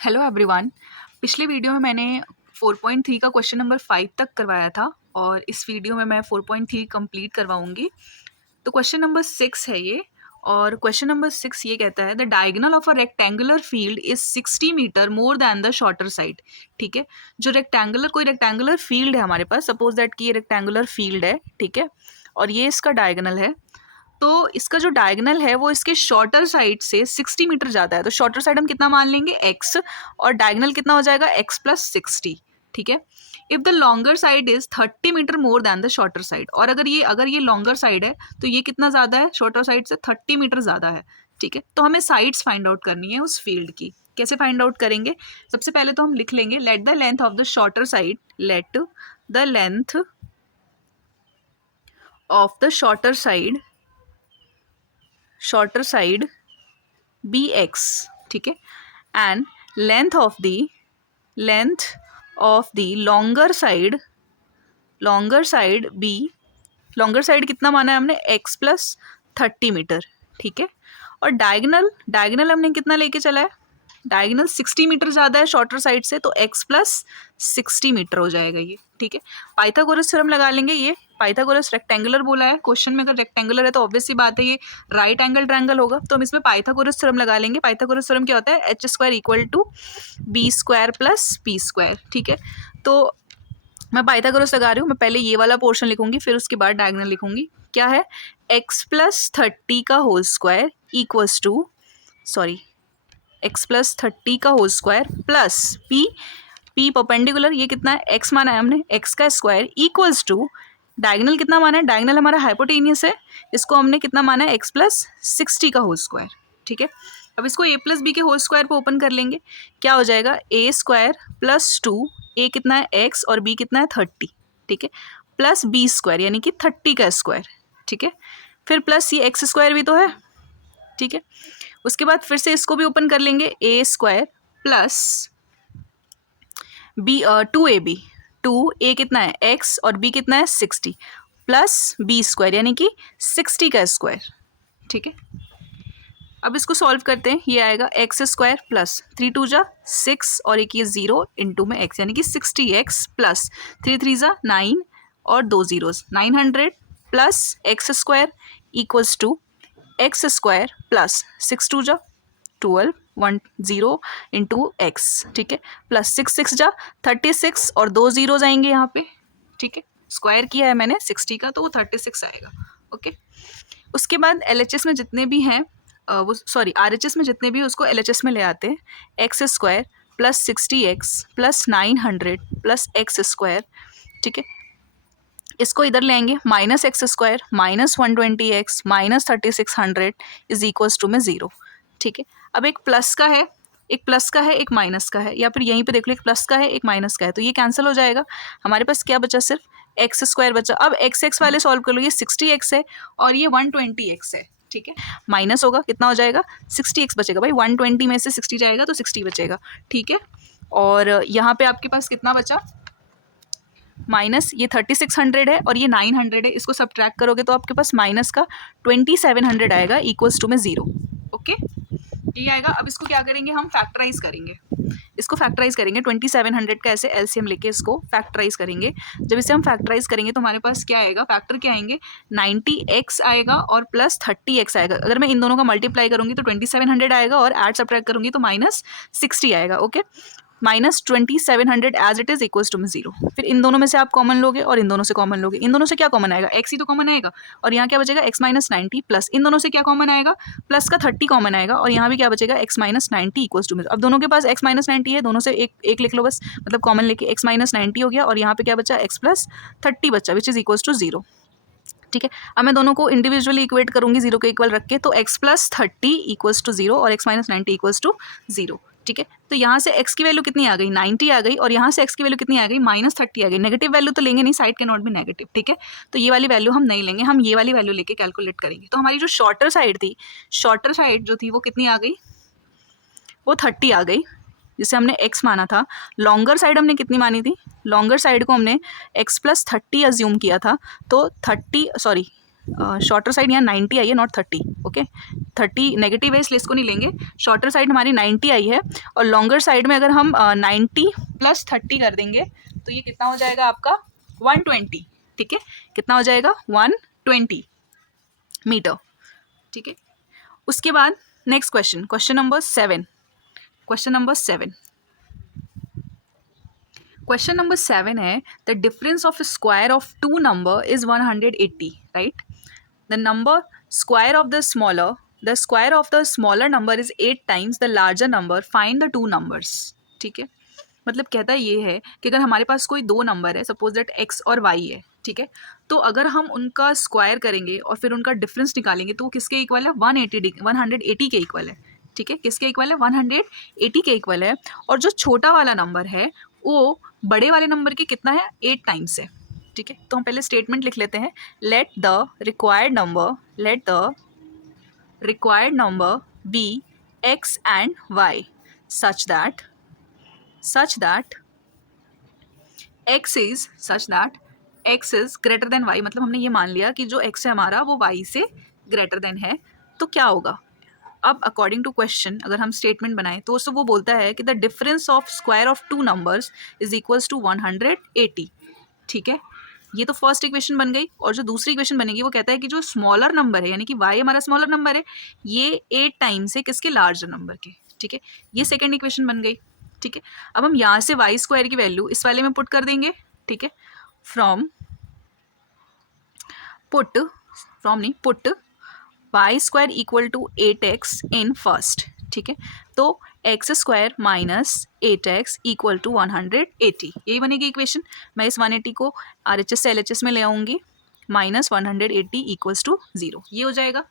Hello everyone. पिछले video में मैंने 4.3 का क्वेश्चन नंबर 5 तक करवाया था और इस वीडियो में मैं 4.3 कंप्लीट करवाऊंगी। तो क्वेश्चन नंबर 6 है ये। और क्वेश्चन नंबर 6 ये कहता है the diagonal of a rectangular field is 60 metre more than the shorter side. ठीक है, जो कोई रेक्टेंगुलर फील्ड है हमारे पास, सपोज दैट कि ये रेक्टेंगुलर फील्ड है, ठीक है, और ये इसका डायगोनल है। तो इसका जो डायगोनल है वो इसके शॉर्टर साइड से 60 मीटर ज़्यादा है। तो शॉर्टर साइड हम कितना मान लेंगे, x, और डायगोनल कितना हो जाएगा, x प्लस 60। ठीक है, if the longer side is 30 metre more than the shorter side, और अगर ये लॉन्गर साइड है तो ये कितना ज़्यादा है, शॉर्टर साइड से 30 मीटर ज़्यादा है। ठीक है, तो हमें साइड्स फाइंड आउट करनी है उस फील्ड की। कैसे फाइंड आउट करेंगे, सबसे पहले तो हम लिख लेंगे let the length of the shorter side, let the length of the shorter side be x. ठीक है, and length of the longer side be, longer side कितना माना है हमने, x प्लस 30 मीटर। ठीक है, और डायगोनल हमने कितना लेके चला है, डायगोनल 60 मीटर ज़्यादा है शॉर्टर साइड से, तो x प्लस 60 मीटर हो जाएगा ये। ठीक है, पाइथागोरस थ्योरम लगा लेंगे। ये पाइथागोरस रेक्टेंगुलर बोला है क्वेश्चन में, अगर रेक्टेंगुलर है तो ऑब्वियस सी बात है ये राइट एंगल ट्रायंगल होगा, तो हम इसमें पाइथागोरस थ्योरम लगा लेंगे। पाइथागोरस थ्योरम क्या होता है, H square equal to B square plus P square. ठीक है, तो मैं पाइथागोरस लगा रही हूँ। मैं पहले ये वाला पोर्शन लिखूंगी, फिर उसके बाद डायगोनल लिखूंगी। क्या है, x प्लस 30 का whole square equals to, x plus 30 का whole square plus p perpendicular, ये कितना है, x माना है हमने, x का स्क्वायर इक्वल्स टू, डायगोनल कितना माना है, डायगोनल हमारा हाइपोटेनियस है, इसको हमने कितना माना है, x प्लस 60 का होल स्क्वायर। ठीक है, अब इसको a प्लस बी के होल स्क्वायर पे ओपन कर लेंगे। क्या हो जाएगा, a स्क्वायर प्लस 2, a कितना है x और b कितना है 30। ठीक है, प्लस b स्क्वायर यानी कि 30 का स्क्वायर। ठीक है, फिर प्लस ये x स्क्वायर भी तो है। ठीक है, उसके बाद फिर से इसको भी ओपन कर लेंगे, a square plus B 2ab, 2a कितना है x और b कितना है 60, प्लस b स्क्वायर यानी कि 60 का स्क्वायर। ठीक है, अब इसको सॉल्व करते हैं। ये आएगा एक्स स्क्वायर प्लस 3 2 जा 6 और एक ये 0 इंटू में x यानी कि 60x प्लस 3 3 जा 9 और 2 zeros 900 plus x square equals to x square plus 6 2 जा 12 1 0 इंटू एक्स। ठीक है, प्लस 6 6 जा 36 और 2 जीरोज आएंगे यहाँ पे। ठीक है, स्क्वायर किया है मैंने 60 का तो वो 36 आएगा। ओके, उसके बाद LHS में जितने भी हैं RHS में जितने भी उसको LHS में ले आते हैं। X square plus 60x plus 900 plus x square. ठीक है, इसको इधर ले आएंगे, minus x square minus 120x minus 3600 is equals to में 0। ठीक है, अब एक प्लस का है, एक माइनस का है, या फिर यहीं पे देख लो एक प्लस का है एक माइनस का है, तो ये कैंसिल हो जाएगा। हमारे पास क्या बचा, सिर्फ एक्स स्क्वायर बचा। अब एक्स वाले सॉल्व कर लो, ये 60x है और ये 120x है। ठीक है, माइनस होगा, कितना हो जाएगा, 60x बचेगा भाई, 120 में से 60 जाएगा तो 60 बचेगा। ठीक है, और यहाँ पे आपके पास कितना बचा, माइनस ये 3600 है और ये 900 है, इसको सब्ट्रैक्ट करोगे तो आपके पास माइनस का 2700 आएगा इक्वल्स टू में 0। ओके, ये आएगा। अब इसको क्या करेंगे, हम फैक्टराइज करेंगे। इसको फैक्टराइज करेंगे 2700 का, ऐसे एलसीएम लेके इसको फैक्टराइज करेंगे। जब इसे हम फैक्टराइज करेंगे तो हमारे पास क्या आएगा, फैक्टर क्या आएंगे, 90x आएगा और प्लस 30x आएगा। अगर मैं इन दोनों का मल्टीप्लाई करूंगी तो 2700 आएगा और ऐड सब्ट्रैक्ट करूंगी तो माइनस 60 आएगा। Okay, minus 2700 as it is equals to में 0। फिर इन दोनों में से आप कॉमन लोगे और इन दोनों से कॉमन लोगे। इन दोनों से क्या कॉमन आएगा, x ही तो कॉमन आएगा, और यहाँ क्या बचेगा, x माइनस 90 प्लस इन दोनों से क्या कॉमन आएगा, प्लस का 30 कॉमन आएगा, और यहाँ भी क्या बचेगा, x माइनस 90 इक्वल्स टू में। अब दोनों के पास x माइनस 90 है, दोनों से एक लिख लो बस, मतलब कॉमन लेके x माइनस 90 हो गया, और यहाँ पे क्या बचा, x प्लस 30 बचा विच इज इक्वल्स टू 0। ठीक है, अब मैं दोनों को इंडिविजुअली इक्वेट करूंगी 0 के इक्वल रख के, तो x प्लस 30 इक्वल्स टू 0 और x माइनस 90 इक्वल्स टू 0। ठीक है, तो यहाँ से x की वैल्यू कितनी आ गई, 90 आ गई, और यहाँ से x की वैल्यू कितनी आ गई, माइनस 30 आ गई। नेगेटिव वैल्यू तो लेंगे नहीं, side can not be negative. ठीक है, तो ये वाली वैल्यू हम नहीं लेंगे, हम ये वाली वैल्यू लेके कैलकुलेट करेंगे। तो हमारी जो शॉर्टर साइड जो थी वो कितनी आ गई, वो 30 आ गई, जिसे हमने x माना था। लॉन्गर साइड हमने कितनी मानी थी, लॉन्गर साइड को हमने x प्लस 30 अज्यूम किया था, तो शॉर्टर साइड यहाँ 90 आई है, नॉट 30, ओके। 30 नेगेटिव है इसलिए इसको नहीं लेंगे। शॉर्टर साइड हमारी 90 आई है और लॉन्गर साइड में अगर हम 90 प्लस 30 कर देंगे तो ये कितना हो जाएगा आपका 120, ठीक है। कितना हो जाएगा 120 मीटर, ठीक है। उसके बाद next question, question number 7। Question number 7, question number 7 है the difference of square of two number is 180, right. The number square of the square of the smaller number is 8 times the larger number, find the two numbers, ठीक है। मतलब कहता ये है कि अगर हमारे पास कोई दो नंबर है, सपोज दैट x और y है, ठीक है, तो अगर हम उनका स्क्वायर करेंगे और फिर उनका डिफरेंस निकालेंगे तो वो किसके इक्वल है 180 के इक्वल है, ठीक है। किसके इक्वल है 180 के इक्वल है। और जो छोटा वाला नंबर है वो बड़े वाले नंबर के कितना है 8 टाइम्स है, ठीक है। तो हम पहले स्टेटमेंट लिख लेते हैं, let the required number be x and y such that x is greater than y। मतलब हमने ये मान लिया कि जो x है हमारा वो y से ग्रेटर देन है। तो क्या होगा अब अकॉर्डिंग टू क्वेश्चन, अगर हम स्टेटमेंट बनाएं तो उससे वो बोलता है कि the difference of square of two numbers is equals to 180, ठीक है। ये तो फर्स्ट इक्वेशन बन गई। और जो दूसरी इक्वेशन बनेगी वो कहता है कि जो स्मॉलर नंबर है यानी कि y हमारा स्मॉलर नंबर है, ये 8 टाइम्स है किसके लार्जर नंबर के, ठीक है। ये सेकेंड इक्वेशन बन गई, ठीक है। अब हम यहाँ से वाई स्क्वायर की वैल्यू इस वाले में पुट कर देंगे, ठीक है। Put Y square equal to 8x in first, ठीक है। तो x square minus 8x equal to 180, यही बनेगी इक्वेशन। मैं इस 180 को RHS से LHS में ले आऊँगी, माइनस 180 इक्वल्स टू 0, ये हो जाएगा।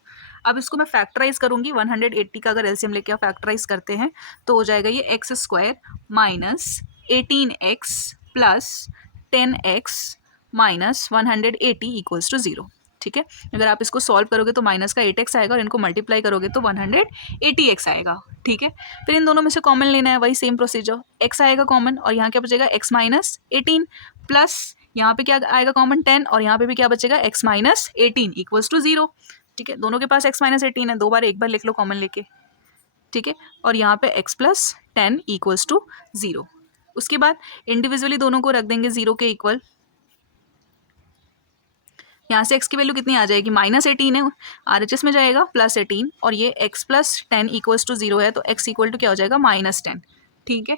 अब इसको मैं फैक्टराइज करूँगी, 180 का अगर एलसीएम लेके आप फैक्टराइज करते हैं तो हो जाएगा ये x square minus 18x plus 10x minus 180 equals to 0, ठीक है। अगर आप इसको सॉल्व करोगे तो माइनस का 8x आएगा और इनको मल्टीप्लाई करोगे तो 180x आएगा, ठीक है। फिर इन दोनों में से कॉमन लेना है, वही सेम प्रोसीजर, x आएगा कॉमन और यहाँ क्या बचेगा x माइनस 18 प्लस यहाँ पे क्या आएगा कॉमन 10 और यहाँ पे भी क्या बचेगा x माइनस 18 इक्वल्स टू 0, ठीक है। दोनों के पास x माइनस 18 है, दो बार एक बार लिख लो कॉमन लेके, ठीक है। और यहाँ पे x प्लस 10 इक्वल्स टू 0। उसके बाद इंडिविजुअली दोनों को रख देंगे 0 के इक्वल। यहाँ से x की वैल्यू कितनी आ जाएगी माइनस 18 है, RHS में जाएगा प्लस 18 और ये x प्लस 10 इक्वल्स टू 0 है तो x इक्वल टू क्या हो जाएगा माइनस 10, ठीक है।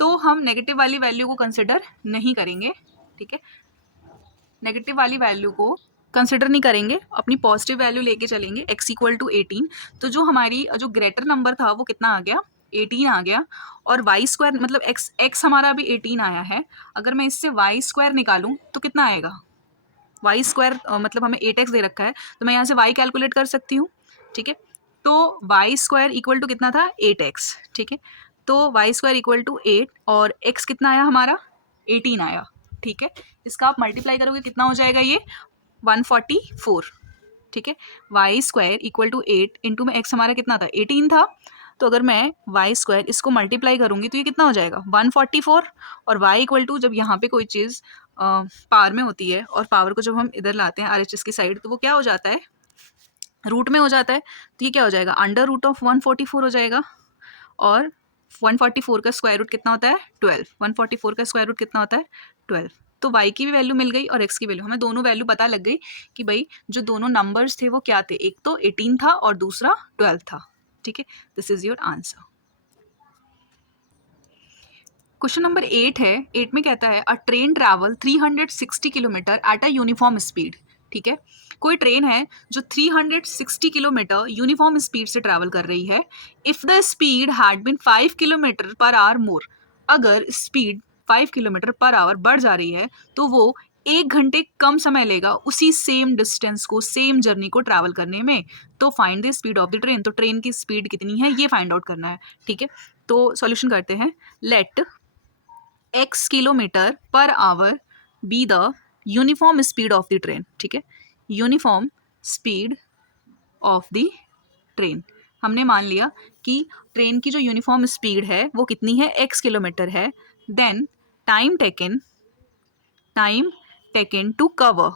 तो हम नेगेटिव वाली वैल्यू को कंसिडर नहीं करेंगे, ठीक है। नेगेटिव वाली वैल्यू को कंसिडर नहीं करेंगे, अपनी पॉजिटिव वैल्यू लेके चलेंगे x इक्वल टू 18। तो जो हमारी जो ग्रेटर नंबर था वो कितना आ गया 18 आ गया और वाई स्क्वायर मतलब x हमारा अभी 18 आया है। अगर मैं इससे वाई स्क्वायर निकालूं तो कितना आएगा वाई स्क्वायर मतलब हमें 8x दे रखा है तो मैं यहाँ से y कैलकुलेट कर सकती हूँ, ठीक है। तो वाई स्क्वायर इक्वल टू कितना था 8x, ठीक है। तो वाई स्क्वायर इक्वल टू 8 और x कितना आया हमारा 18 आया, ठीक है। इसका आप मल्टीप्लाई करोगे कितना हो जाएगा ये 144, ठीक है। Y square equal to 8 into में x हमारा कितना था 18 था, तो अगर मैं वाई स्क्वायर इसको मल्टीप्लाई करूँगी तो ये कितना हो जाएगा 144। और y इक्वल टू जब यहाँ पे कोई चीज़ पावर में होती है और पावर को जब हम इधर लाते हैं RHS की साइड तो वो क्या हो जाता है रूट में हो जाता है, तो ये क्या हो जाएगा अंडर रूट ऑफ 144 हो जाएगा। और 144 का स्क्वायर रूट कितना होता है 12, 144 का स्क्वायर रूट कितना होता है 12। तो y की भी वैल्यू मिल गई और x की वैल्यू, हमें दोनों वैल्यू पता लग गई कि भाई जो दोनों नंबर्स थे वो क्या थे, एक तो 18 था और दूसरा 12 था, ठीक है। This is your answer. Question number 8 है, 8 में कहता है a train travel 360 kilometre at a uniform speed, ठीक है। कोई ट्रेन है जो 360 किलोमीटर यूनिफॉर्म स्पीड से ट्रैवल कर रही है। If the speed had been 5 kilometre per hour more, अगर स्पीड 5 किलोमीटर पर आवर बढ़ जा रही है तो वो 1 घंटे कम समय लेगा उसी सेम डिस्टेंस को सेम जर्नी को ट्रैवल करने में। तो find the speed of the train, तो ट्रेन की स्पीड कितनी है ये फाइंड आउट करना है, ठीक है। तो सॉल्यूशन करते हैं, let x kilometre per hour be the uniform speed of the train, ठीक है। Uniform speed of the train, हमने मान लिया कि ट्रेन की जो यूनिफॉर्म स्पीड है वो कितनी है x किलोमीटर है। Then time taken to cover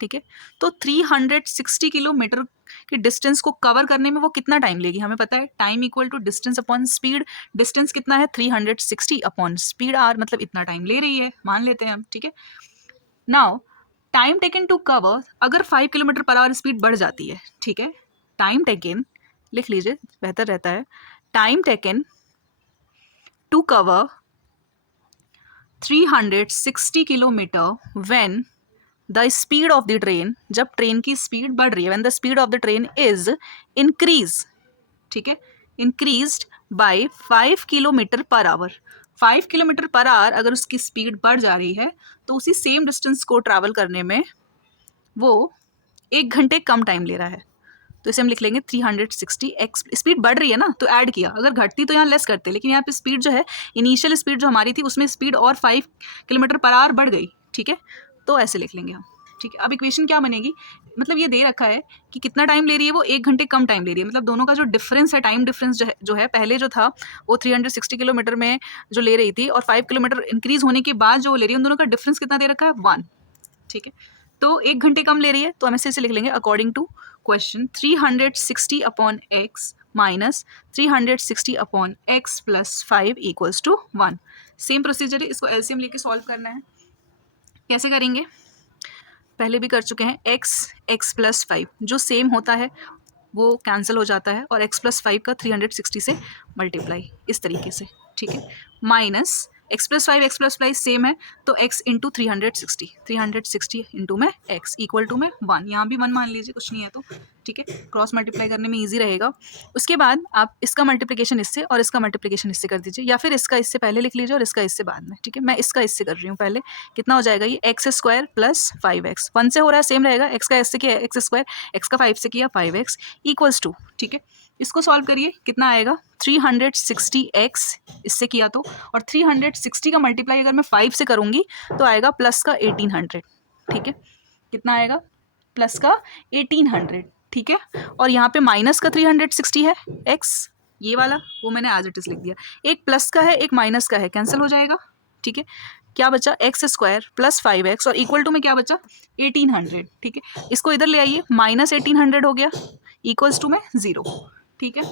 ठीक है। तो 360 किलोमीटर के डिस्टेंस को कवर करने में वो कितना टाइम लेगी, हमें पता है time equal to distance upon speed. Distance कितना है 360 अपॉन स्पीड आर, मतलब इतना टाइम ले रही है, मान लेते हैं हम, ठीक है। Now time taken to cover, अगर 5 किलोमीटर पर आवर स्पीड बढ़ जाती है, ठीक है, टाइम टेकन लिख लीजिए, बेहतर रहता है, time taken to cover 360 kilometre when the speed of the train, जब ट्रेन की स्पीड बढ़ रही है, when the speed of the train is increase, ठीक है, increased by 5 kilometre per hour. 5 kilometre per hour अगर उसकी स्पीड बढ़ जा रही है तो उसी सेम डिस्टेंस को ट्रैवल करने में वो 1 घंटे कम टाइम ले रहा है। तो इसे हम लिख लेंगे 360 एक्स, स्पीड बढ़ रही है ना तो ऐड किया, अगर घटती तो यहाँ लेस करते, लेकिन यहाँ पे स्पीड जो है, इनिशियल स्पीड जो हमारी थी उसमें स्पीड और 5 किलोमीटर पर आवर बढ़ गई, ठीक है, तो ऐसे लिख लेंगे हम, ठीक है। अब इक्वेशन क्या बनेगी, मतलब ये दे रखा है कि कितना टाइम ले रही है वो, 1 घंटे कम टाइम ले रही है, मतलब दोनों का जो डिफरेंस है, टाइम डिफरेंस जो है पहले जो था वो 360 किलोमीटर में जो ले रही थी और 5 किलोमीटर इंक्रीज होने के बाद जो ले रही है, उन दोनों का डिफरेंस कितना दे रखा है 1, ठीक है। तो 1 घंटे कम ले रही है, तो हम ऐसे लिख लेंगे according to question 360 upon x minus 360 upon x plus 5 equals to 1। Same procedure है, इसको एलसीएम लेके सॉल्व करना है। कैसे करेंगे, पहले भी कर चुके हैं, एक्स प्लस 5 जो सेम होता है वो कैंसिल हो जाता है और x प्लस 5 का 360 से मल्टीप्लाई, इस तरीके से, ठीक है, माइनस x प्लस 5 सेम है तो x इंटू 360 इंटू में x इक्वल टू में 1, यहाँ भी 1 मान लीजिए, कुछ नहीं है तो, ठीक है, क्रॉस मल्टीप्लाई करने में इजी रहेगा। उसके बाद आप इसका मल्टीप्लिकेशन इससे और इसका मल्टीप्लिकेशन इससे कर दीजिए, या फिर इसका इससे पहले लिख लीजिए और इसका इससे बाद में, ठीक है। मैं इसका इससे कर रही हूँ पहले, कितना हो जाएगा ये एक्स स्क्वायर प्लस 5x, 1 से हो रहा है सेम रहेगा, x का s से किया एक्स स्क्वायर, x का 5 से किया 5x इक्वल्स टू, ठीक है। इसको सॉल्व करिए, कितना आएगा 360x इससे किया तो, और 360 का मल्टीप्लाई अगर मैं 5 से करूँगी तो आएगा प्लस का 1800, ठीक है, कितना आएगा प्लस का 1800, ठीक है। और यहाँ पे माइनस का 360 है x, ये वाला वो मैंने एज इट इज लिख दिया, एक प्लस का है एक माइनस का है, कैंसिल हो जाएगा, ठीक है। क्या बचा एक्स स्क्वायर प्लस 5x और इक्वल टू में क्या बचा 1800, ठीक है। इसको इधर ले आइए, माइनस 1800 हो गया इक्वल्स टू में 0, ठीक है।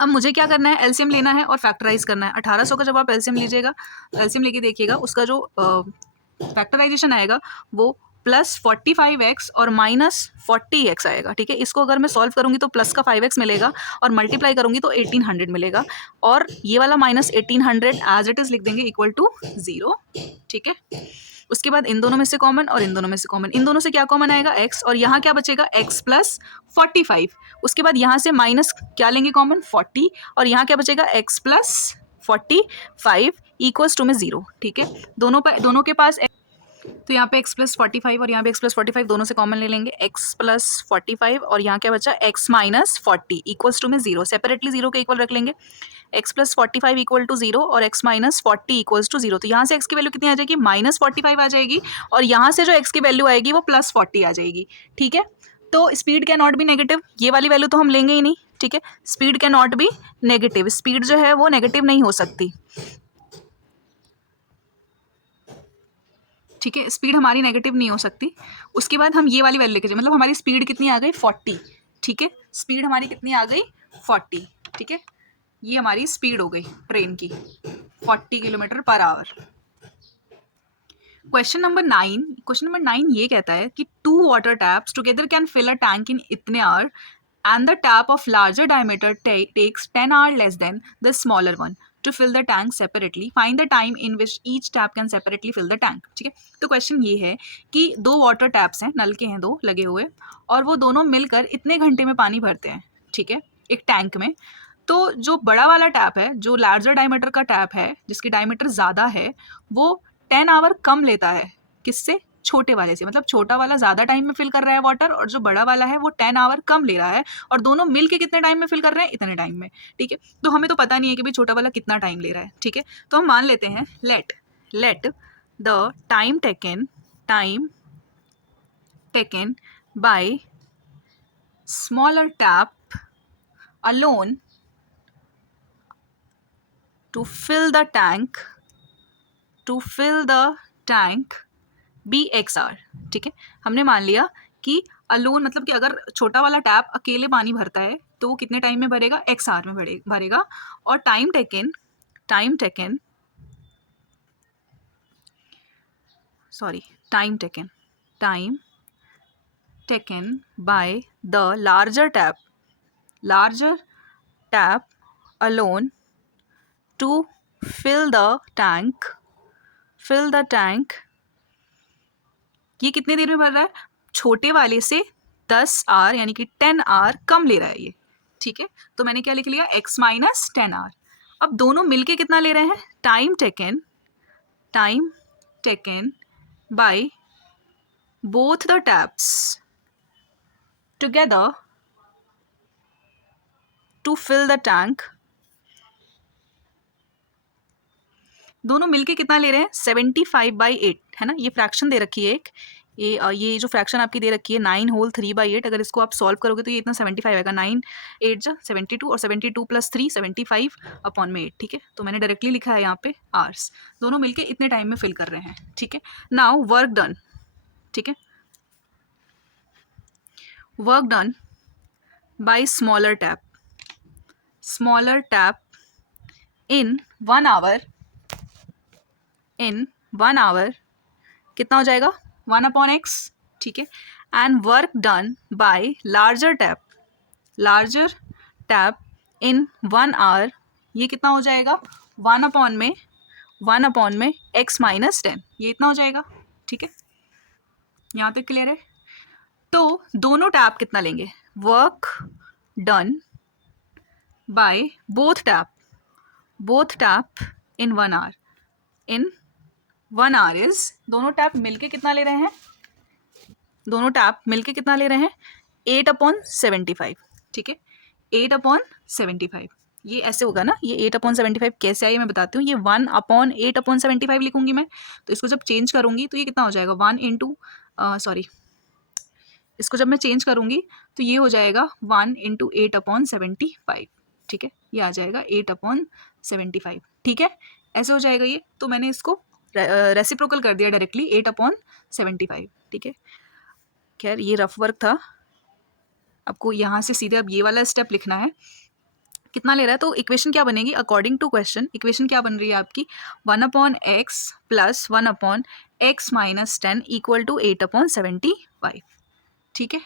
अब मुझे क्या करना है, एलसीएम लेना है और फैक्टराइज करना है। 1800 का जब आप एलसीएम लीजिएगा, एलसीएम लेके देखिएगा, उसका जो फैक्टराइजेशन आएगा वो प्लस 45x और माइनस 40x आएगा, ठीक है। इसको अगर मैं सॉल्व करूंगी तो प्लस का 5x मिलेगा और मल्टीप्लाई करूंगी तो 1800 मिलेगा, और ये वाला माइनस 1800 एज इट इज लिख देंगे इक्वल टू 0, ठीक है। उसके बाद इन दोनों में से कॉमन और इन दोनों में से कॉमन, इन दोनों से क्या कॉमन आएगा x, और यहाँ क्या बचेगा x प्लस 45। उसके बाद यहाँ से माइनस क्या लेंगे कॉमन 40, और यहाँ क्या बचेगा x प्लस 45 इक्वल्स टू में 0, ठीक है। दोनों के पास, तो यहाँ पे x प्लस 45 और यहाँ पे x प्लस 45 दोनों से कॉमन ले लेंगे, x प्लस 45 और यहाँ क्या बचा x माइनस 40 इक्वल्स टू में 0, सेपरेटली 0 के इक्वल रख लेंगे, x प्लस 45 इक्वल टू 0 और x माइनस 40 इक्वल्स टू 0। तो यहाँ से x की वैल्यू कितनी आ जाएगी माइनस 45 आ जाएगी, और यहाँ से जो x की वैल्यू आएगी वो प्लस 40 आ जाएगी, ठीक है। तो speed can not be negative, ये वाली वैल्यू तो हम लेंगे ही नहीं, ठीक है। Speed can not be negative, speed जो है वो नेगेटिव नहीं हो सकती, ठीक है, स्पीड हमारी नेगेटिव नहीं हो सकती। उसके बाद हम ये वाली वैल्यू लेके जाए, मतलब हमारी स्पीड कितनी आ गई 40, ठीक है, स्पीड हमारी कितनी आ गई 40, ठीक है, ये हमारी स्पीड हो गई ट्रेन की 40 kilometre per our. Question number 9 ये कहता है कि 2 water taps together can fill a tank in इतने hour and the tap of larger diameter takes 10 hours less than the smaller one to fill the tank separately. Find the time in which each tap can separately fill the tank. ठीक है, तो question ये है कि 2 water taps हैं, नल के हैं 2 लगे हुए, और वो दोनों मिलकर इतने घंटे में पानी भरते हैं, ठीक है, एक टैंक में। तो जो बड़ा वाला टैप है, जो लार्जर डायमीटर का टैप है, जिसकी डायमीटर ज़्यादा है, वो 10 आवर कम लेता है, किससे, छोटे वाले से, मतलब छोटा वाला ज़्यादा टाइम में फिल कर रहा है वाटर, और जो बड़ा वाला है वो 10 आवर कम ले रहा है, और दोनों मिल के कितने टाइम में फिल कर रहे हैं, इतने टाइम में, ठीक है। तो हमें तो पता नहीं है कि भाई छोटा वाला कितना टाइम ले रहा है, ठीक है। तो हम मान लेते हैं let the time taken by smaller tap alone to fill the tank be x hour, ठीक है। हमने मान लिया कि अलोन मतलब कि अगर छोटा वाला टैप अकेले पानी भरता है तो वो कितने टाइम में भरेगा, एक्स आर में भरेगा। और time taken by the larger tap alone to fill the tank, ये कितने देर में भर रहा है, छोटे वाले से 10 आर यानी कि 10 आर कम ले रहा है ये, ठीक है। तो मैंने क्या लिख लिया, x माइनस 10 आर। अब दोनों मिलके कितना ले रहे हैं, time taken by both the taps together to fill the tank, दोनों मिलके कितना ले रहे हैं, 75/8, है ना। ये फ्रैक्शन दे रखी है एक, ये जो फ्रैक्शन आपकी दे रखी है 9 होल 3/8, अगर इसको आप सॉल्व करोगे तो ये इतना 75 आएगा। 9 8 जा 72 और 72 प्लस 3 75/8, ठीक है। तो मैंने डायरेक्टली लिखा है यहाँ पे आवर्स, दोनों मिलके इतने टाइम में फिल कर रहे हैं, ठीक है। नाउ वर्क डन, ठीक है, work done by smaller tap in 1 hour कितना हो जाएगा, 1/x, ठीक है। And work done by larger tap in 1 hour, ये कितना हो जाएगा, 1 में x माइनस 10, ये इतना हो जाएगा, ठीक है। यहाँ तक क्लियर है। तो दोनों टैप कितना लेंगे, work done by both tap in 1 hour, in 1 hour is, दोनों टैप मिलके कितना ले रहे हैं, 8/75, ठीक है, 8/75, ये ऐसे होगा ना, ये 8/75 कैसे आई मैं बताती हूँ, ये 1/8/75 लिखूंगी मैं, तो इसको जब चेंज करूंगी तो ये कितना हो जाएगा, 1 इंटू इसको जब मैं चेंज करूंगी तो ये हो जाएगा 1 इंटू 8/75, ठीक है, ये आ जाएगा 8/75, ठीक है, ऐसे हो जाएगा ये। तो मैंने इसको रेसिप्रोकल कर दिया डायरेक्टली 8/75, ठीक है। खैर ये रफ वर्क था, आपको यहाँ से सीधे अब ये वाला स्टेप लिखना है, कितना ले रहा है। तो इक्वेशन क्या बनेगी, अकॉर्डिंग टू क्वेश्चन इक्वेशन क्या बन रही है आपकी, 1/x plus 1/x minus 10 equal to 8/75, ठीक है।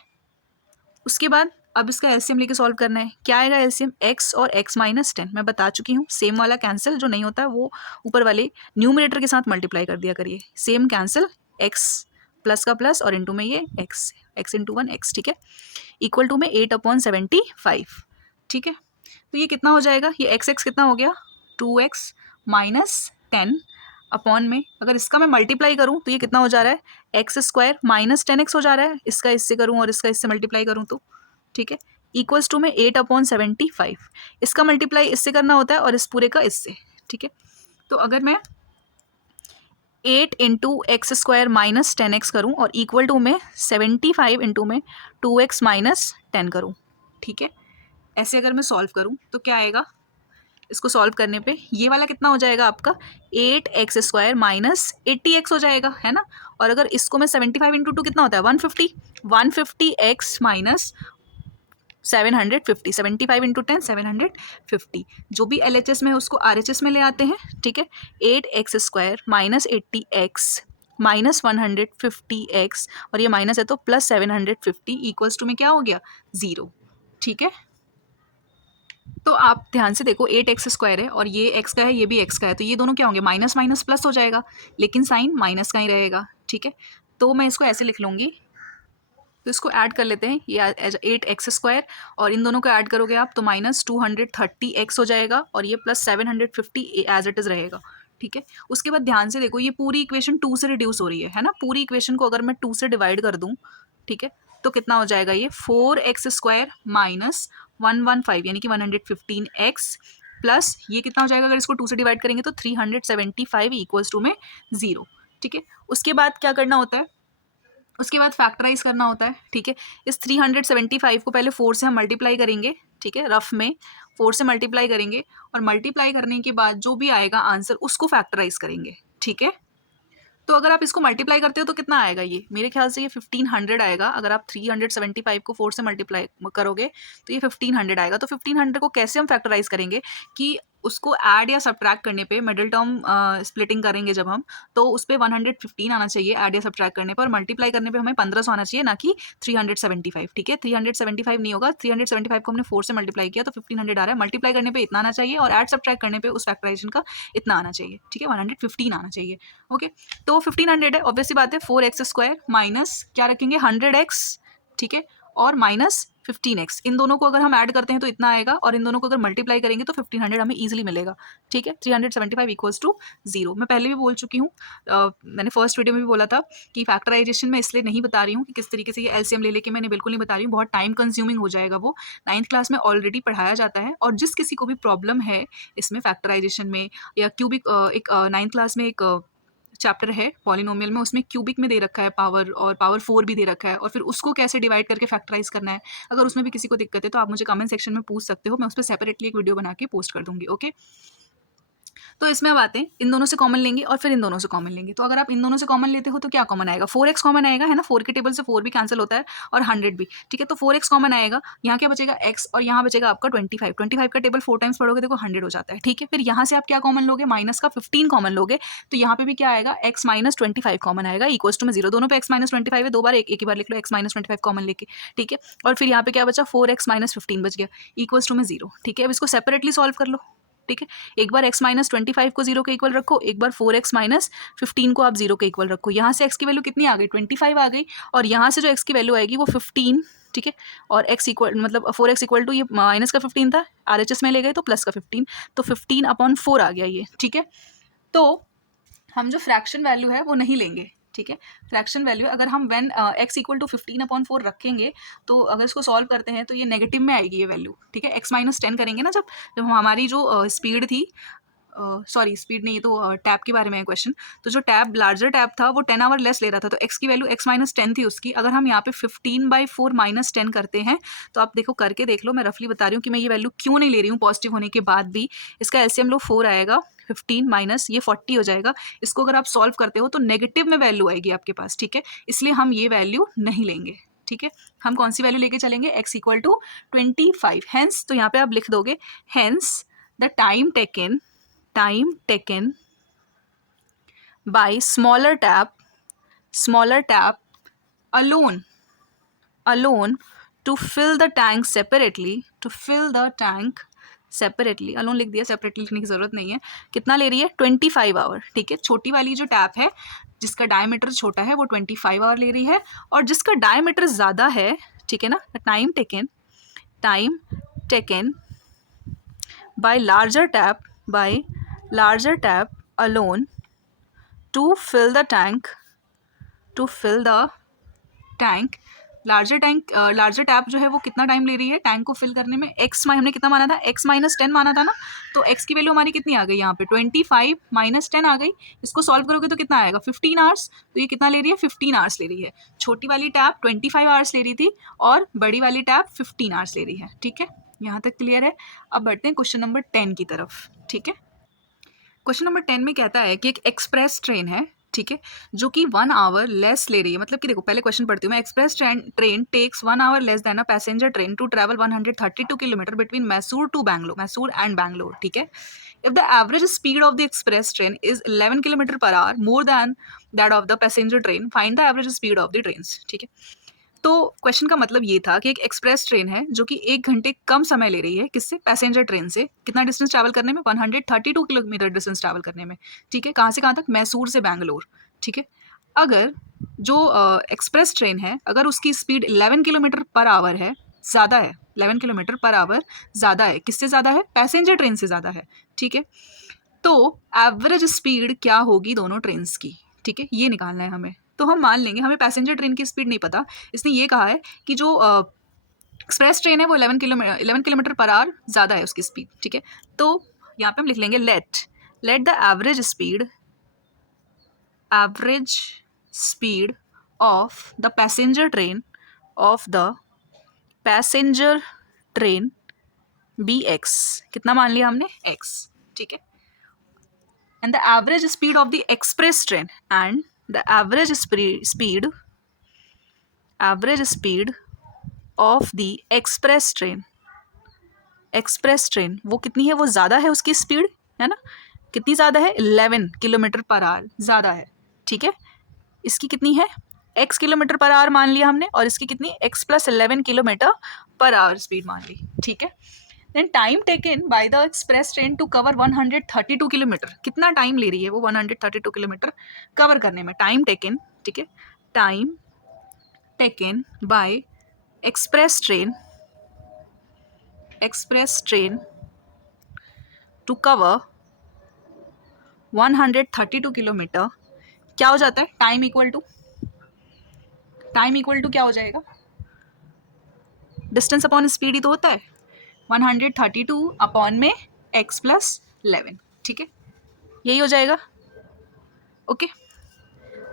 उसके बाद अब इसका एलसीएम लेके सॉल्व करना है, क्या आएगा एलसीएम, x और x माइनस 10, मैं बता चुकी हूँ, सेम वाला कैंसिल, जो नहीं होता है वो ऊपर वाले न्यूमरेटर के साथ मल्टीप्लाई कर दिया करिए, सेम कैंसिल, x प्लस का प्लस और इंटू में ये x इंटू 1 x, ठीक है, इक्वल टू में 8/75, ठीक है। तो ये कितना हो जाएगा, ये x कितना हो गया, 2x माइनस 10 अपॉन में, अगर इसका मैं मल्टीप्लाई करूँ तो ये कितना हो जा रहा है, x² माइनस 10x हो जा रहा है, इसका इससे करूँ और इसका इससे मल्टीप्लाई करूँ तो, ठीक है, इक्वल्स टू में 8/75, इसका मल्टीप्लाई इससे करना होता है और इस पूरे का इससे, ठीक है। तो अगर मैं 8 इंटू x² माइनस 10x करूँ और इक्वल टू में 75 इंटू में 2x माइनस 10 करूँ, ठीक है, ऐसे अगर मैं सॉल्व करूँ तो क्या आएगा, इसको सॉल्व करने पे ये वाला कितना हो जाएगा आपका 8x² माइनस 80x हो जाएगा, है ना। और अगर इसको मैं 75 इंटू 2 कितना होता है 150x माइनस 750, 75 इंटू 10 750, जो भी LHS में है उसको RHS में ले आते हैं, ठीक है। 8x² minus 80x minus 150x और ये माइनस है तो प्लस 750 इक्वल्स टू में क्या हो गया 0, ठीक है। तो आप ध्यान से देखो 8x² है और ये x का है, ये भी x का है, तो ये दोनों क्या होंगे, माइनस माइनस प्लस हो जाएगा, लेकिन साइन माइनस का ही रहेगा, ठीक है। तो मैं इसको ऐसे लिख लूँगी, तो इसको ऐड कर लेते हैं, ये 8x² और इन दोनों को ऐड करोगे आप तो माइनस 230x हो जाएगा और ये प्लस 750 एज इट इज़ रहेगा, ठीक है। उसके बाद ध्यान से देखो ये पूरी इक्वेशन 2 से रिड्यूस हो रही है ना, पूरी इक्वेशन को अगर मैं 2 से डिवाइड कर दूँ, ठीक है, तो कितना हो जाएगा ये 4x² माइनस 115 यानी कि 115x प्लस ये कितना हो जाएगा, अगर इसको 2 से डिवाइड करेंगे तो 375 इक्वल्स टू में 0, ठीक है। उसके बाद क्या करना होता है, उसके बाद फैक्टराइज करना होता है, ठीक है। इस 375 को पहले 4 से हम मल्टीप्लाई करेंगे, ठीक है, रफ में 4 से मल्टीप्लाई करेंगे और मल्टीप्लाई करने के बाद जो भी आएगा आंसर उसको फैक्टराइज करेंगे, ठीक है। तो अगर आप इसको मल्टीप्लाई करते हो तो कितना आएगा, ये मेरे ख्याल से ये 1500 आएगा। अगर आप 375 को 4 से मल्टीप्लाई करोगे तो ये 1500 आएगा। तो 1500 को कैसे हम फैक्टराइज करेंगे कि उसको ऐड या सब्ट्रैक्ट करने पे, मिडिल टर्म स्प्लिटिंग करेंगे जब हम, तो उस पर 115 आना चाहिए ऐड या सब्ट्रैक्ट करने पर, और मल्टीप्लाई करने पे हमें 1500 आना चाहिए, ना कि 375। ठीक है, 375 नहीं होगा, 375 को हमने 4 से मल्टीप्लाई किया तो 1500 आ रहा है। मल्टीप्लाई करने पे इतना आना चाहिए और ऐड सब्ट्रैक्ट करने पे उस फैक्टराइजेशन का इतना आना चाहिए। ठीक है, 115 आना चाहिए। ओके, तो 1500 है, ऑब्वियसली बात है, 4x² माइनस क्या रखेंगे 100x, ठीक है, और माइनस 15x, इन दोनों को अगर हम ऐड करते हैं तो इतना आएगा, और इन दोनों को अगर मल्टीप्लाई करेंगे तो 1500 हमें इजीली मिलेगा। ठीक है, 375 इक्वल्स टू 0। मैं पहले भी बोल चुकी हूँ, मैंने फर्स्ट वीडियो में भी बोला था कि फैक्टराइजेशन मैं इसलिए नहीं बता रही हूँ कि किस तरीके से ये एलसीएम ले लेके, मैंने बिल्कुल नहीं बता रही हूँ, बहुत टाइम कंज्यूमिंग हो जाएगा वो। 9th क्लास में ऑलरेडी पढ़ाया जाता है, और जिस किसी को भी प्रॉब्लम है इसमें फैक्टराइजेशन में या क्यूबिक, एक 9th क्लास में एक चैप्टर है पॉलिनोमियल में, उसमें क्यूबिक में दे रखा है पावर, और पावर 4 भी दे रखा है, और फिर उसको कैसे डिवाइड करके फैक्टराइज करना है। अगर उसमें भी किसी को दिक्कत है तो आप मुझे कमेंट सेक्शन में पूछ सकते हो, मैं उस पर सेपरेटली एक वीडियो बना के पोस्ट कर दूंगी। ओके, तो इसमें अब आते हैं, इन दोनों से कॉमन लेंगे और फिर इन दोनों से कॉमन लेंगे। तो अगर आप इन दोनों से कॉमन लेते हो तो क्या कॉमन आएगा, 4x कॉमन आएगा, है ना, 4 के टेबल से 4 भी कैंसिल होता है और 100 भी। ठीक है, तो 4x कॉमन आएगा, यहाँ क्या बचेगा x, और यहाँ बचेगा आपका 25। 25 का टेबल 4 टाइम्स पढ़ोगे देखो 100 हो जाता है। ठीक है, फिर यहाँ से आप क्या कॉमन लोगे, माइनस का 15 कॉमन लोगे, तो यहाँ पे भी क्या आएगा, x माइनस 25 कॉमन आएगा, इक्वल्स टू में 0। दोनों पे x माइनस 25 है, दो बार एक ही बार लिख लो x माइनस 25 कॉमन लेके। ठीक है, और फिर यहाँ पे क्या बचा, 4x माइनस 15 बच गया, इक्वल्स टू में 0। ठीक है, अब इसको सेपरेटली सॉल्व कर लो। ठीक है, एक बार x माइनस 25 को 0 के इक्वल रखो, एक बार 4x माइनस 15 को आप 0 के इक्वल रखो। यहाँ से x की वैल्यू कितनी आ गई, 25 आ गई, और यहाँ से जो x की वैल्यू आएगी वो 15। ठीक है, और x इक्वल मतलब 4x इक्वल टू, ये माइनस का 15 था, RHS में ले गए तो प्लस का 15, तो 15/4 आ गया ये। ठीक है, तो हम जो फ्रैक्शन वैल्यू है वो नहीं लेंगे। ठीक है, फ्रैक्शन वैल्यू अगर हम व्हेन x इक्वल टू 15/4 रखेंगे तो अगर इसको सॉल्व करते हैं तो ये नेगेटिव में आएगी ये वैल्यू। ठीक है, x माइनस 10 करेंगे ना, जब जब हमारी जो स्पीड थी, सॉरी स्पीड नहीं, ये तो टैब के बारे में है क्वेश्चन, तो जो टैब लार्जर टैब था वो 10 आवर लेस ले रहा था, तो x की वैल्यू x माइनस 10 थी उसकी। अगर हम यहाँ पे 15/4 माइनस 10 करते हैं तो आप देखो करके देख लो, मैं रफली बता रही हूँ कि मैं ये वैल्यू क्यों नहीं ले रही हूँ पॉजिटिव होने के बाद भी। इसका एलसीएम लो 4 आएगा, 15 माइनस ये 40 हो जाएगा। इसको अगर आप सॉल्व करते हो तो नेगेटिव में वैल्यू आएगी आपके पास। ठीक है, इसलिए हम ये वैल्यू नहीं लेंगे। ठीक है, हम कौन सी वैल्यू लेके चलेंगे, x इक्वल टू 25। हैंस, तो यहाँ पे आप लिख दोगे hence the time taken by smaller tap alone to fill the tank separately, alone लिख दिया, separately लिखने की जरूरत नहीं है। कितना ले रही है, 25 आवर। ठीक है, छोटी वाली जो टैप है जिसका डायमीटर छोटा है वो 25 आवर ले रही है, और जिसका डायमीटर ज़्यादा है, ठीक है ना, time taken by larger tap alone to fill the tank, larger tap जो है वो कितना टाइम ले रही है टैंक को फिल करने में, x हमने कितना माना था, x माइनस 10 माना था ना, तो x की वैल्यू हमारी कितनी आ गई यहाँ पे, 25 माइनस 10 आ गई। इसको सॉल्व करोगे तो कितना आएगा, 15 आवर्स। तो ये कितना ले रही है, 15 आवर्स ले रही है। छोटी वाली टैप 25 आवर्स ले रही थी और बड़ी वाली टैप 15 आवर्स ले रही है। ठीक है, यहाँ तक क्लियर है। अब बढ़ते हैं क्वेश्चन नंबर 10 की तरफ। ठीक है, क्वेश्चन नंबर 10 में कहता है कि एक एक्सप्रेस ट्रेन है, ठीक है, जो कि 1 आवर लेस ले रही है। मतलब कि देखो पहले क्वेश्चन पढ़ती हूँ मैं, express train takes 1 hour less than a passenger train to travel 132 kilometre between Mysore and Bangalore. ठीक है, if the average speed of the express train is 11 kilometre per our more than that of the passenger train, find the average speed of the trains। ठीक है, तो question का मतलब ये था कि एक एक्सप्रेस ट्रेन है जो कि 1 घंटे कम समय ले रही है, किससे, पैसेंजर ट्रेन से। कितना डिस्टेंस ट्रैवल करने में, 132 किलोमीटर डिस्टेंस ट्रैवल करने में। ठीक है, कहाँ से कहाँ तक, मैसूर से बैंगलोर। ठीक है, अगर जो एक्सप्रेस ट्रेन है अगर उसकी स्पीड 11 किलोमीटर पर आवर है, ज़्यादा है, 11 किलोमीटर पर आवर ज़्यादा है, किससे ज़्यादा है, पैसेंजर ट्रेन से ज़्यादा है। ठीक है, तो एवरेज स्पीड क्या होगी दोनों ट्रेन्स की। ठीक है, ये निकालना है हमें। तो हम मान लेंगे हमें पैसेंजर ट्रेन की स्पीड नहीं पता, इसने ये कहा है कि जो एक्सप्रेस ट्रेन है वो 11 किलोमीटर पर आवर ज़्यादा है उसकी स्पीड। ठीक है, तो यहाँ पे हम लिख लेंगे let the average speed of the passenger train be x। कितना मान लिया हमने, x। ठीक है, and the average speed of the express train the average speed of the express train वो कितनी है, वो ज़्यादा है उसकी स्पीड, है ना, कितनी ज़्यादा है, 11 किलोमीटर पर आवर ज़्यादा है, ठीक है। इसकी कितनी है, x किलोमीटर पर आवर मान लिया हमने, और इसकी कितनी x plus 11 kilometre per hour speed मान ली, ठीक है। Then time taken by the express train to cover 132 kilometre, कितना टाइम ले रही है वो 132 किलोमीटर कवर करने में, टाइम टेकन, ठीक है, time taken by express train to cover 132 kilometre, क्या हो जाता है, टाइम इक्वल टू क्या हो जाएगा, डिस्टेंस अपॉन स्पीड ही तो होता है, 132 अपॉन में x प्लस 11, ठीक है, यही हो जाएगा। ओके,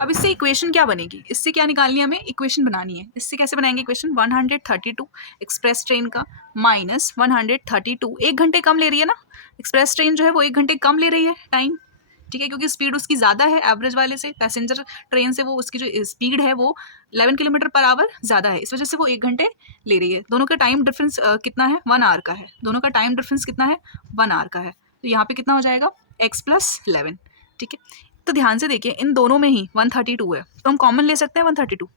अब इससे इक्वेशन क्या बनेगी, इससे क्या निकालनी है हमें, इक्वेशन बनानी है। इससे कैसे बनाएंगे इक्वेशन, 132 एक्सप्रेस ट्रेन का माइनस 132, 1 घंटे कम ले रही है ना एक्सप्रेस ट्रेन जो है, वो 1 घंटे कम ले रही है टाइम, ठीक है, क्योंकि स्पीड उसकी ज़्यादा है एवरेज वाले से, पैसेंजर ट्रेन से वो उसकी जो स्पीड है वो 11 किलोमीटर पर आवर ज़्यादा है, इस वजह से वो 1 घंटे ले रही है। दोनों का टाइम डिफरेंस कितना है, 1 आवर का है, दोनों का टाइम डिफरेंस कितना है, 1 आवर का है, तो यहाँ पे कितना हो जाएगा, x प्लस 11, ठीक है। तो ध्यान से देखिए, इन दोनों में ही 132 है, तो हम कॉमन ले सकते हैं 132,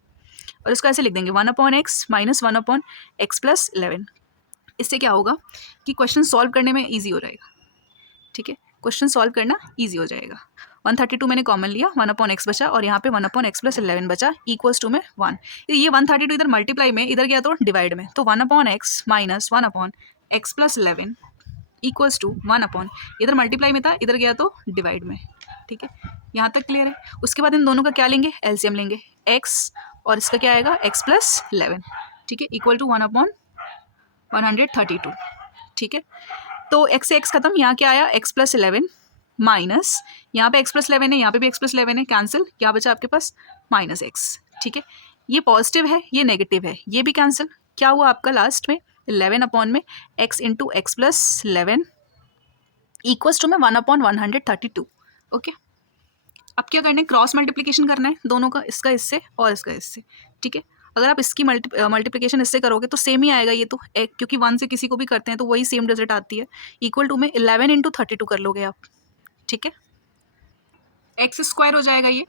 और इसको ऐसे लिख देंगे 1 upon x minus 1 upon x plus 11। इससे क्या होगा कि क्वेश्चन सॉल्व करने में ईजी हो जाएगा, ठीक है, क्वेश्चन सॉल्व करना ईजी हो जाएगा। 132 मैंने कॉमन लिया, 1 अपॉन एक्स बचा, और यहाँ पे 1 अपॉन एक्स प्लस 11 बचा, इक्वल्स टू में 1। ये 132 इधर मल्टीप्लाई में, इधर गया तो डिवाइड में, तो 1 upon x minus 1 upon x plus 11 equals to 1 upon, इधर मल्टीप्लाई में था, इधर गया तो डिवाइड में, ठीक है, यहाँ तक क्लियर है। उसके बाद इन दोनों का क्या लेंगे, एलसीएम लेंगे, x और इसका क्या आएगा, x प्लस 11, ठीक है, इक्वल टू 1 अपॉन 132, ठीक है। तो x से x खत्म, यहाँ क्या आया, x प्लस 11 माइनस, यहाँ पे x प्लस 11 है, यहाँ पे भी x प्लस 11 है, कैंसिल, क्या बचा आपके पास, माइनस x, ठीक है। ये पॉजिटिव है, ये नेगेटिव है, ये भी कैंसिल, क्या हुआ आपका लास्ट में 11 अपॉन में x into x plus 11 equals to में 1 अपॉन 132। ओके, अब क्या करना है, क्रॉस मल्टीप्लिकेशन करना है दोनों का, इसका इससे और इसका इससे, ठीक है। अगर आप इसकी मल्टीप्लिकेशन इससे करोगे तो सेम ही आएगा ये तो, क्योंकि 1 से किसी को भी करते हैं तो वही सेम रिजल्ट आती है। इक्वल टू में 11 इंटू 32 कर लोगे आप, ठीक है, एक्स स्क्वायर हो जाएगा ये,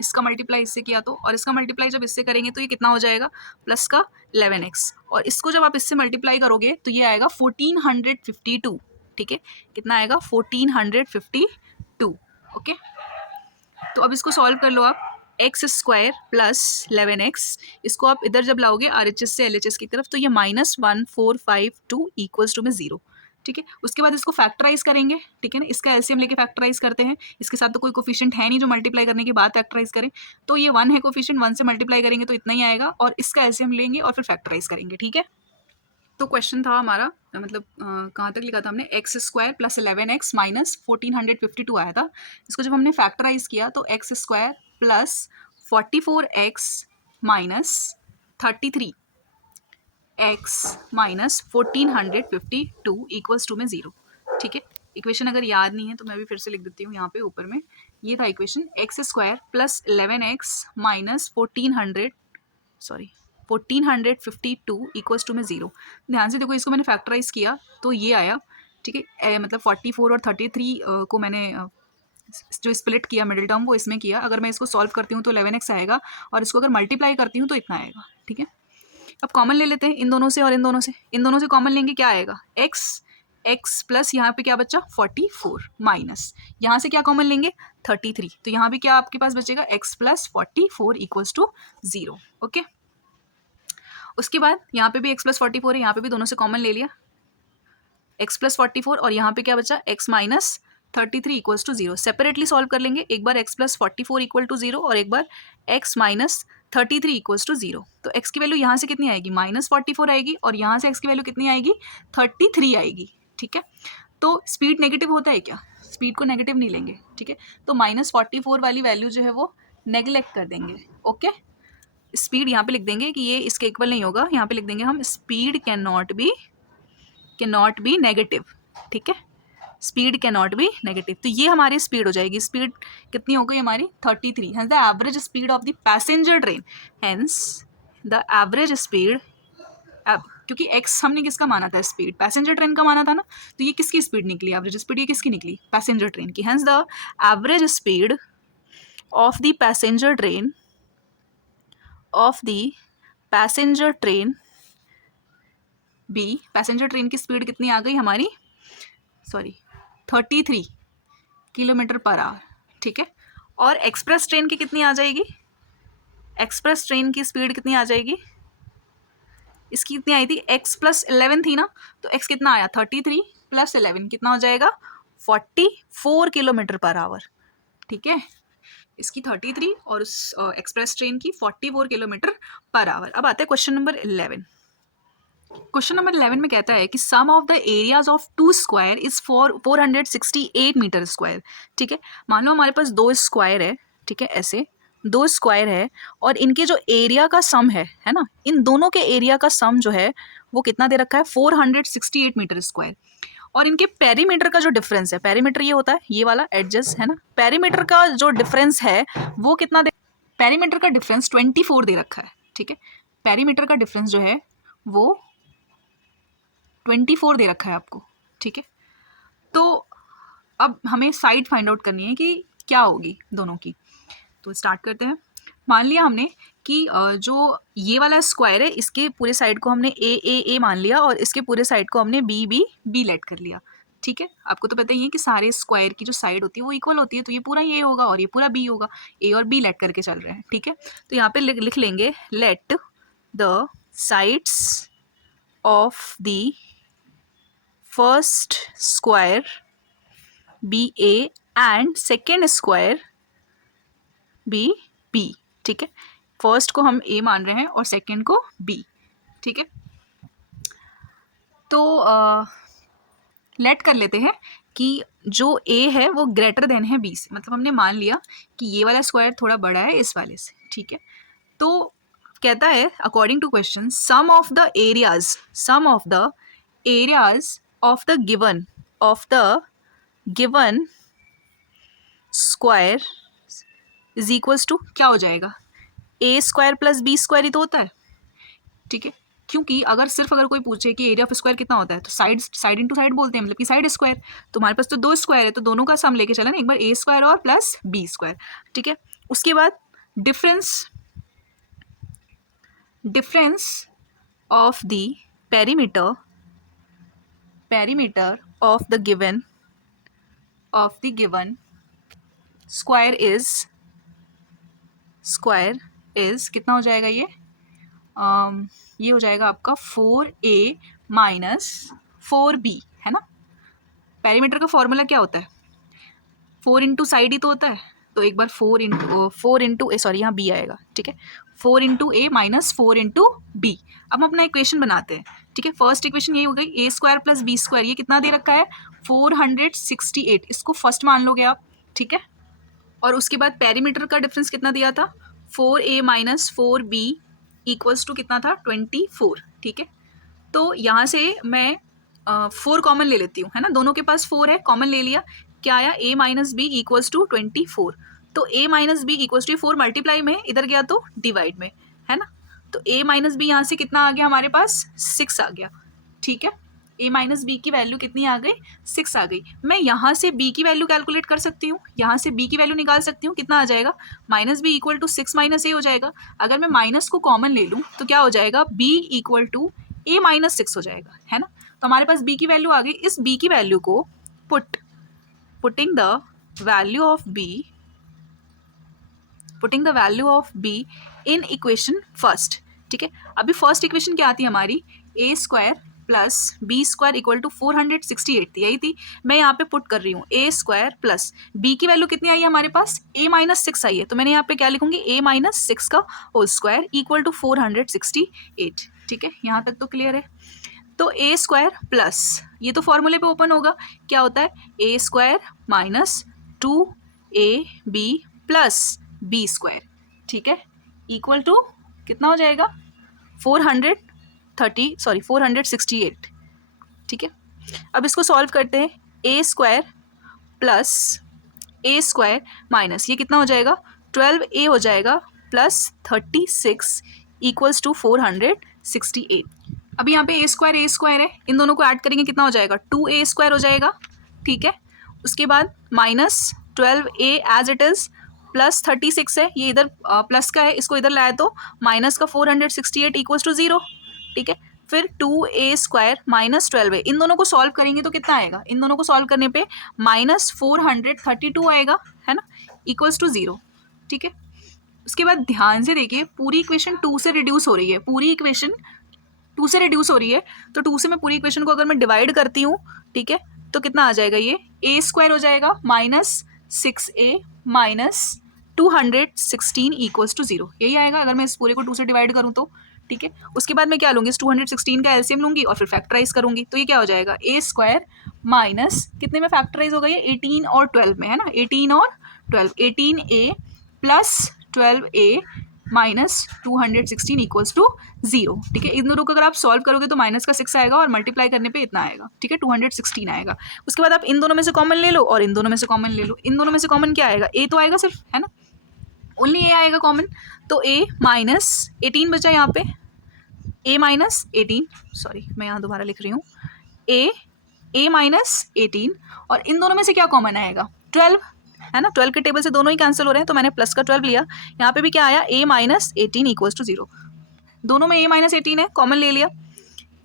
इसका मल्टीप्लाई इससे किया तो, और इसका मल्टीप्लाई जब इससे करेंगे तो ये कितना हो जाएगा, प्लस का 11x, और इसको जब आप इससे मल्टीप्लाई करोगे तो ये आएगा 1452, ठीक है, कितना आएगा 1452। ओके, तो अब इसको सॉल्व कर लो आप, एक्स स्क्वायर प्लस 11x, इसको आप इधर जब लाओगे RHS से LHS की तरफ तो ये माइनस 1452 इक्वल्स टू में 0, ठीक है। उसके बाद इसको फैक्टराइज करेंगे, ठीक है ना, इसका एलसीएम लेके फैक्टराइज करते हैं, इसके साथ तो कोई कोफिशिएंट है नहीं जो मल्टीप्लाई करने के बाद फैक्टराइज करें, तो ये 1 है कोफिशिएंट, 1 से मल्टीप्लाई करेंगे तो इतना ही आएगा, और इसका एलसीएम लेंगे और फिर फैक्टराइज करेंगे, ठीक है। तो क्वेश्चन था हमारा, मतलब कहाँ तक लिखा था हमने, x square plus 11x minus 1452 आया था, इसको जब हमने फैक्टराइज किया तो x square plus 44x minus 33x minus 1452 equals to में 0, ठीक है। इक्वेशन अगर याद नहीं है तो मैं भी फिर से लिख देती हूँ यहाँ पे ऊपर में, ये था equation, x square plus 11x minus 1452 equals to में 0। ध्यान से देखो, इसको मैंने फैक्टराइज किया तो ये आया, ठीक है, मतलब 44 और 33 को मैंने जो स्प्लिट किया मिडिल टर्म वो इसमें किया, अगर मैं इसको सॉल्व करती हूँ तो 11x आएगा, और इसको अगर मल्टीप्लाई करती हूँ तो इतना आएगा, ठीक है। अब कॉमन ले लेते हैं इन दोनों से, और इन दोनों से कॉमन लेंगे, क्या आएगा, x प्लस यहाँ पे क्या बचा 44 माइनस यहाँ से क्या कॉमन लेंगे 33, तो यहाँ भी क्या आपके पास बचेगा x plus 44 equals to 0। Okay, उसके बाद यहाँ पे भी x प्लस 44 है, यहाँ पे भी दोनों से कॉमन ले लिया, x प्लस 44, और यहाँ पे क्या बचा x minus 33 equals to 0। Separately solve कर लेंगे, एक बार x प्लस 44 इक्वल टू 0 और एक बार x माइनस 33 इक्वल्स टू 0। तो x की वैल्यू यहाँ से कितनी आएगी, माइनस 44 आएगी, और यहाँ से x की वैल्यू कितनी आएगी 33 आएगी, ठीक है। तो स्पीड नेगेटिव होता है क्या, स्पीड को नेगेटिव नहीं लेंगे, ठीक है, तो माइनस 44 वाली वैल्यू जो है वो नेगलेक्ट कर देंगे। ओके, स्पीड यहाँ पे लिख देंगे कि ये इसके इक्वल नहीं होगा, यहाँ पे लिख देंगे हम speed can not be negative, ठीक है। Speed can not be negative. तो ये हमारी स्पीड हो जाएगी, स्पीड कितनी हो गई हमारी 33, hence the average speed of the passenger train, hence the average speed, अब क्योंकि x हमने किसका माना था, स्पीड पैसेंजर ट्रेन का माना था ना, तो ये किसकी स्पीड निकली, एवरेज स्पीड ये किसकी निकली, पैसेंजर ट्रेन की, hence the average speed of the passenger train, of the passenger train B, passenger train की स्पीड कितनी आ गई हमारी, सॉरी 33 किलोमीटर पर आवर, ठीक है। और एक्सप्रेस ट्रेन की कितनी आ जाएगी, एक्सप्रेस ट्रेन की स्पीड कितनी आ जाएगी, इसकी कितनी आई थी, x प्लस 11 थी ना, तो x कितना आया 33 प्लस 11 कितना हो जाएगा 44 किलोमीटर पर आवर, ठीक है। इसकी 33 और उस एक्सप्रेस ट्रेन की 44 किलोमीटर पर आवर। अब आते हैं क्वेश्चन नंबर 11। क्वेश्चन नंबर 11 में कहता है कि sum of the areas of two square is 468 metre square, ठीक है। मान लो हमारे पास दो स्क्वायर है, ठीक है, ऐसे दो स्क्वायर है और इनके जो एरिया का सम है ना, इन दोनों के एरिया का सम जो है वो कितना दे रखा है 468 मीटर स्क्वायर, और इनके पेरीमीटर का जो डिफरेंस है, पेरीमीटर ये होता है ये वाला एडजस है ना, पेरीमीटर का जो डिफरेंस है वो कितना दे, पेरीमीटर का डिफरेंस 24 दे रखा है, ठीक है। पेरीमीटर का डिफरेंस जो है वो 24 दे रखा है आपको, ठीक है। तो अब हमें साइड फाइंड आउट करनी है कि क्या होगी दोनों की, तो स्टार्ट करते हैं। मान लिया हमने कि जो ये वाला स्क्वायर है इसके पूरे साइड को हमने ए मान लिया और इसके पूरे साइड को हमने बी लेट कर लिया, ठीक है। आपको तो पता ही है कि सारे स्क्वायर की जो साइड होती है वो इक्वल होती है, तो ये पूरा ए होगा और ये पूरा बी होगा, ए और बी लेट करके चल रहे हैं, ठीक है। तो यहाँ पे लिख लेंगे let the sides of the first square be a and second square be b, ठीक है। फर्स्ट को हम ए मान रहे हैं और सेकेंड को बी, ठीक है। तो लेट कर लेते हैं कि जो ए है वो ग्रेटर देन है बी से, मतलब हमने मान लिया कि ये वाला स्क्वायर थोड़ा बड़ा है इस वाले से, ठीक है। तो कहता है according to question sum of the areas, sum of the areas of the given square is equals to क्या हो जाएगा, a square plus B square ही तो होता है, ठीक है। क्योंकि अगर कोई पूछे कि एरिया ऑफ स्क्वायर कितना होता है तो साइड इनटू साइड बोलते हैं, मतलब कि साइड स्क्वायर, तो हमारे पास तो दो स्क्वायर है तो दोनों का सम लेके चला ना, एक बार ए स्क्वायर और प्लस बी स्क्वायर, ठीक है। उसके बाद difference of the perimeter of the given square is कितना हो जाएगा ये हो जाएगा आपका 4a माइनस 4b, है ना। पेरीमीटर का फॉर्मूला क्या होता है, 4 इंटू साइड ही तो होता है, तो एक बार 4 इंटू ए, सॉरी यहाँ b आएगा, ठीक है, 4 इंटू ए माइनस 4 इंटू बी। अब हम अपना इक्वेशन बनाते हैं, ठीक है। फर्स्ट इक्वेशन यही हो गई, ए स्क्वायर प्लस बी स्क्वायर, ये कितना दे रखा है 468, इसको फर्स्ट मान लोगे आप, ठीक है। और उसके बाद पेरीमीटर का डिफरेंस कितना दिया था 4a minus 4b equals to कितना था 24, ठीक है। तो यहाँ से मैं 4 कॉमन ले लेती हूँ, है ना, दोनों के पास 4 है, कॉमन ले लिया, क्या आया a minus b equals to 24, तो a minus b equals to 4 multiply में इधर गया तो डिवाइड में, है ना। तो a माइनस बी यहाँ से कितना आ गया हमारे पास 6 आ गया, ठीक है। a माइनस बी की वैल्यू कितनी आ गई 6 आ गई। मैं यहाँ से b की वैल्यू कैलकुलेट कर सकती हूँ, यहाँ से b की वैल्यू निकाल सकती हूँ, कितना आ जाएगा minus B equal to 6 minus A हो जाएगा। अगर मैं माइनस को कॉमन ले लूँ तो क्या हो जाएगा b equal to a minus 6 हो जाएगा, है ना। तो हमारे पास b की वैल्यू आ गई। इस b की वैल्यू को putting the value of b in equation first, ठीक है। अभी फर्स्ट इक्वेशन क्या आती है हमारी A square plus B square equal to 468 थी, यही थी। मैं यहाँ पे पुट कर रही हूँ ए स्क्वायर प्लस बी की वैल्यू कितनी आई है हमारे पास ए माइनस 6 आई है, तो मैंने यहाँ पे क्या लिखूंगी ए माइनस 6 का होल स्क्वायर इक्वल टू 468, ठीक है। यहाँ तक तो क्लियर है। तो ए स्क्वायर प्लस ये तो फॉर्मूले पे ओपन होगा, क्या होता है A square minus 2ab plus B square, ठीक है, इक्वल टू कितना हो जाएगा 468, ठीक है। अब इसको सॉल्व करते हैं, ए स्क्वायर प्लस ए स्क्वायर माइनस ये कितना हो जाएगा 12a हो जाएगा प्लस 36 इक्वल्स टू 468। अभी यहाँ पे ए स्क्वायर है, इन दोनों को ऐड करेंगे कितना हो जाएगा 2a स्क्वायर हो जाएगा, ठीक है। उसके बाद minus 12a as it is plus 36 है, ये इधर प्लस का है, इसको इधर लाया तो माइनस का 468 इक्वल्स टू 0, ठीक है। फिर 2a स्क्वायर माइनस 12a, इन दोनों को सॉल्व करेंगे तो कितना आएगा, इन दोनों को सॉल्व करने पे माइनस 432 आएगा, है ना, इक्वल्स टू 0, ठीक है। उसके बाद ध्यान से देखिए पूरी इक्वेशन 2 से रिड्यूस हो रही है, पूरी इक्वेशन 2 से रिड्यूस हो रही है, तो 2 से मैं पूरी इक्वेशन को अगर मैं डिवाइड करती हूँ, ठीक है, तो कितना आ जाएगा, ये a स्क्वायर हो जाएगा minus 6a minus 216 equals to 0, यही आएगा अगर मैं इस पूरे को 2 से डिवाइड करूँ तो, ठीक है। उसके बाद मैं क्या लूँगी, इस 216 का एलसीएम लूँगी और फिर फैक्टराइज करूँगी, तो ये क्या हो जाएगा a स्क्वायर माइनस कितने में फैक्टराइज होगा ये 18 और 12 में, है ना, 18 और 12, 18a plus 12a minus 216 equals to 0, ठीक है। इन दोनों को अगर आप सॉल्व करोगे तो माइनस का 6 आएगा और मल्टीप्लाई करने पे इतना आएगा, ठीक है, 216 आएगा। उसके बाद आप इन दोनों में से कॉमन ले लो और इन दोनों में से कॉमन ले लो, इन दोनों में से कॉमन क्या आएगा, a तो आएगा सिर्फ, है ना, ओनली a आएगा कॉमन, तो a माइनस 18 बचा यहाँ पे, a माइनस 18, सॉरी मैं यहाँ दोबारा लिख रही हूँ, a माइनस 18 और इन दोनों में से क्या कॉमन आएगा 12, है ना, 12 के टेबल से दोनों ही कैंसिल हो रहे हैं, तो मैंने प्लस का 12 लिया, यहाँ पे भी क्या आया a माइनस 18 इक्वल्स टू 0, दोनों में a माइनस 18 है, कॉमन ले लिया,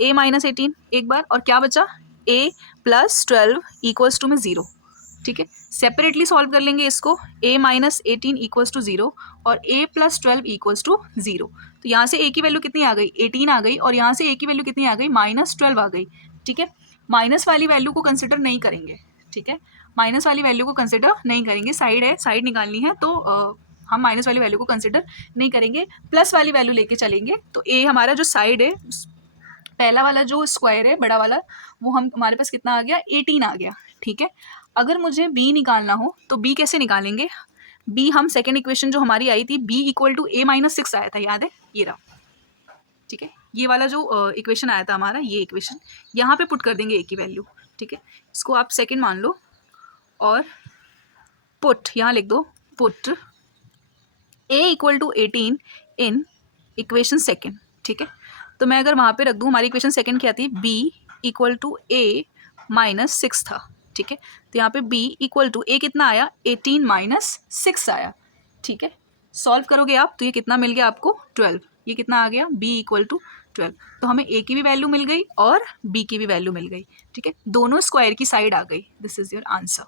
a माइनस 18 एक बार, और क्या बचा a प्लस 12 इक्वल्स टू में 0, ठीक है। सेपरेटली सॉल्व कर लेंगे इसको, a माइनस 18 इक्वल्स टू 0 और a प्लस 12 इक्वल्स टू 0, तो यहाँ से a की वैल्यू कितनी आ गई 18 आ गई और यहाँ से a की वैल्यू कितनी आ गई माइनस 12 आ गई, ठीक है। माइनस वाली वैल्यू को कंसिडर नहीं करेंगे, ठीक है, माइनस वाली वैल्यू को कंसिडर नहीं करेंगे, साइड है, साइड निकालनी है, तो हम माइनस वाली वैल्यू को कंसिडर नहीं करेंगे, प्लस वाली वैल्यू लेके चलेंगे, तो a हमारा जो साइड है, पहला वाला जो स्क्वायर है बड़ा वाला, वो हम हमारे पास कितना आ गया 18 आ गया, ठीक है। अगर मुझे b निकालना हो तो b कैसे निकालेंगे, b हम सेकेंड इक्वेशन जो हमारी आई थी b equal to a minus 6 आया था, याद है, ये रहा, ठीक है, ये वाला जो इक्वेशन आया था हमारा, ये इक्वेशन यहाँ पे पुट कर देंगे a की वैल्यू, ठीक है, इसको आप सेकेंड मान लो और पुट यहाँ लिख दो, put a equal to 18 in equation second, ठीक है। तो मैं अगर वहाँ पे रख दूँ, हमारी इक्वेशन सेकेंड क्या थी, b equal to a minus 6 था, ठीक है, तो यहाँ पे b इक्वल टू a कितना आया 18 माइनस 6 आया, ठीक है। सॉल्व करोगे आप तो ये कितना मिल गया आपको 12, ये कितना आ गया b इक्वल टू 12, तो हमें a की भी वैल्यू मिल गई और b की भी वैल्यू मिल गई, ठीक है, दोनों स्क्वायर की साइड आ गई, दिस इज़ योर आंसर।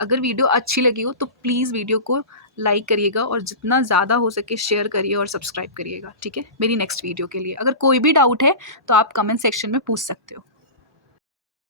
अगर वीडियो अच्छी लगी हो तो प्लीज़ वीडियो को लाइक करिएगा और जितना ज़्यादा हो सके शेयर करिए और सब्सक्राइब करिएगा, ठीक है, मेरी नेक्स्ट वीडियो के लिए। अगर कोई भी डाउट है तो आप कमेंट सेक्शन में पूछ सकते हो।